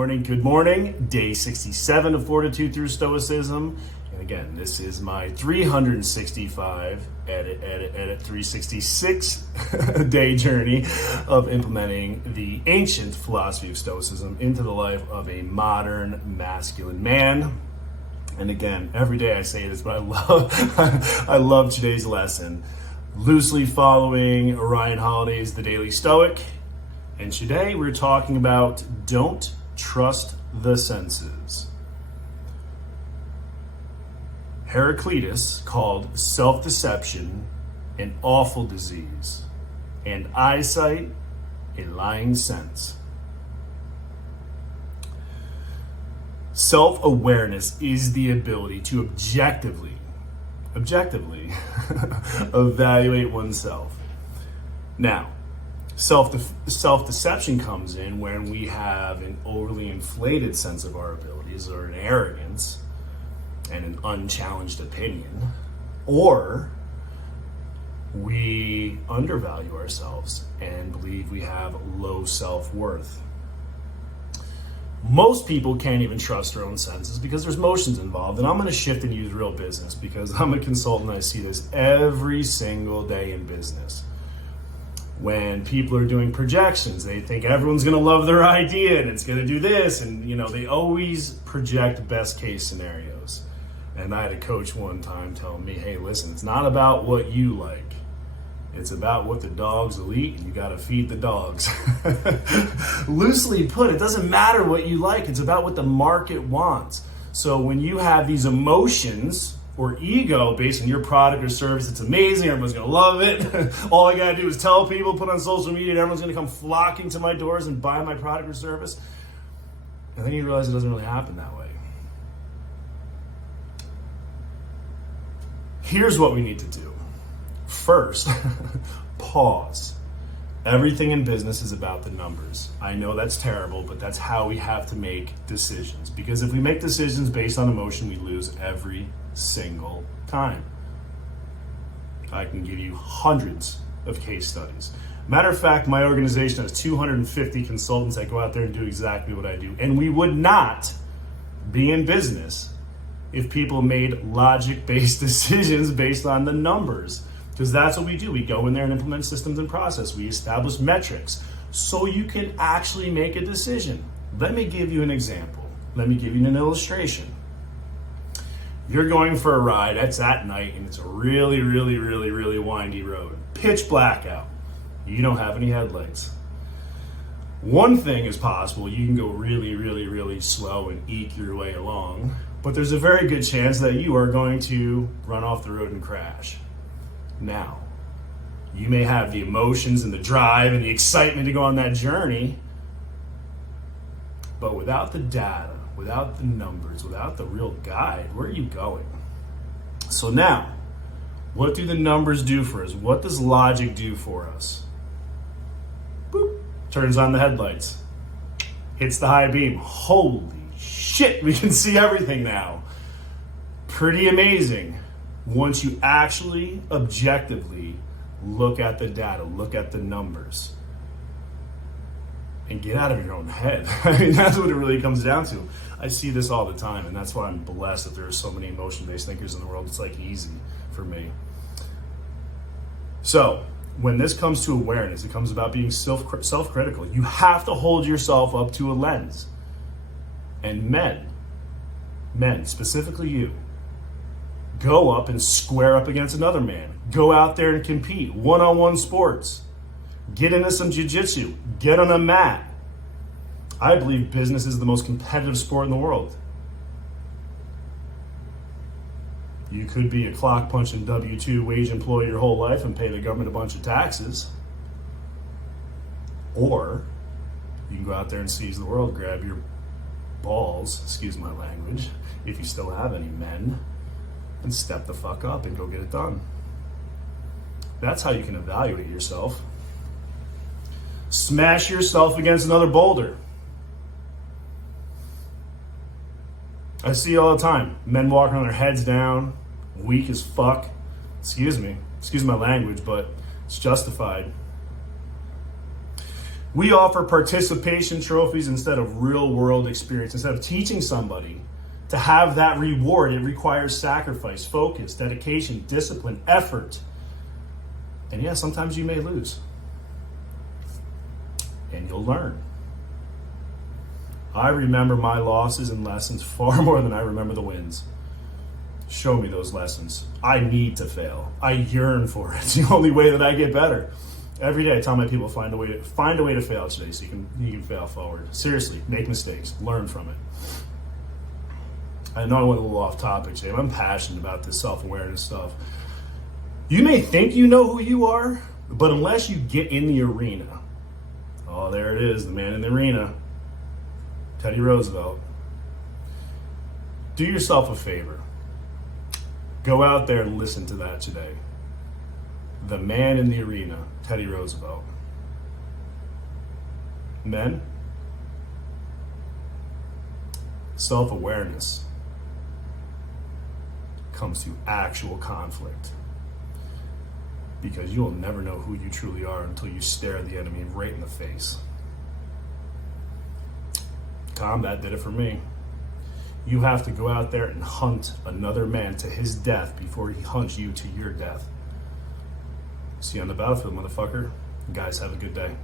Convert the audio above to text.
Good morning. Day 67 of Fortitude Through Stoicism. And again, this is my 365, edit, 366 day journey of implementing the ancient philosophy of Stoicism into the life of a modern masculine man. And again, every day I say this, but I love today's lesson. Loosely following Ryan Holiday's The Daily Stoic. And today we're talking about don't trust the senses. Heraclitus called self-deception an awful disease and eyesight a lying sense. Self-awareness is the ability to objectively evaluate oneself. Now, self-deception comes in when we have an overly inflated sense of our abilities or an arrogance and an unchallenged opinion, or we undervalue ourselves and believe we have low self-worth. Most people can't even trust their own senses because there's emotions involved. And I'm going to shift and use real business because I'm a consultant. I see this every single day in business. When people are doing projections, they think everyone's going to love their idea and it's going to do this. And, they always project best case scenarios. And I had a coach one time telling me, hey, listen, it's not about what you like. It's about what the dogs will eat, and you got to feed the dogs. Loosely put, it doesn't matter what you like. It's about what the market wants. So when you have these emotions or ego based on your product or service, it's amazing. Everyone's going to love it. All I got to do is tell people, put on social media, and everyone's going to come flocking to my doors and buy my product or service. And then you realize it doesn't really happen that way. Here's what we need to do. First, pause. Everything in business is about the numbers. I know that's terrible, but that's how we have to make decisions. Because if we make decisions based on emotion, we lose every single time. I can give you hundreds of case studies. Matter of fact, my organization has 250 consultants that go out there and do exactly what I do. And we would not be in business if people made logic-based decisions based on the numbers. Because that's what we do. We go in there and implement systems and process. We establish metrics so you can actually make a decision. Let me give you an example. Let me give you an illustration. You're going for a ride. It's at night and it's a really, really, really, really windy road. Pitch black out. You don't have any headlights. One thing is possible. You can go really, really, really slow and eke your way along. But there's a very good chance that you are going to run off the road and crash. Now, you may have the emotions and the drive and the excitement to go on that journey, but without the data, without the numbers, without the real guide, where are you going? So now, what do the numbers do for us? What does logic do for us? Boop, turns on the headlights, hits the high beam. Holy shit, we can see everything now. Pretty amazing. Once you actually objectively look at the data, look at the numbers, and get out of your own head. I mean, that's what it really comes down to. I see this all the time, and that's why I'm blessed that there are so many emotion-based thinkers in the world. It's like easy for me. So, when this comes to awareness, it comes about being self-critical. You have to hold yourself up to a lens. And men, specifically you, go up and square up against another man. Go out there and compete. One-on-one sports. Get into some jiu-jitsu. Get on a mat. I believe business is the most competitive sport in the world. You could be a clock-punching W-2 wage employee your whole life and pay the government a bunch of taxes. Or you can go out there and seize the world, grab your balls, excuse my language, if you still have any men, and step the fuck up and go get it done. That's how you can evaluate yourself. Smash yourself against another boulder. I see all the time. Men walking on their heads down, weak as fuck. Excuse my language, but it's justified. We offer participation trophies instead of real world experience. Instead of teaching somebody to have that reward, it requires sacrifice, focus, dedication, discipline, effort. And yeah, sometimes you may lose. And you'll learn. I remember my losses and lessons far more than I remember the wins. Show me those lessons. I need to fail. I yearn for it. It's the only way that I get better. Every day I tell my people, find a way to fail today so you can fail forward. Seriously, make mistakes, learn from it. I know I went a little off topic today, but I'm passionate about this self-awareness stuff. You may think you know who you are, but unless you get in the arena, oh, there it is, the man in the arena, Teddy Roosevelt. Do yourself a favor. Go out there and listen to that today. The man in the arena, Teddy Roosevelt. Men, self-awareness comes to actual conflict. Because you will never know who you truly are until you stare the enemy right in the face. Combat did it for me. You have to go out there and hunt another man to his death before he hunts you to your death. See you on the battlefield, motherfucker. Guys, have a good day.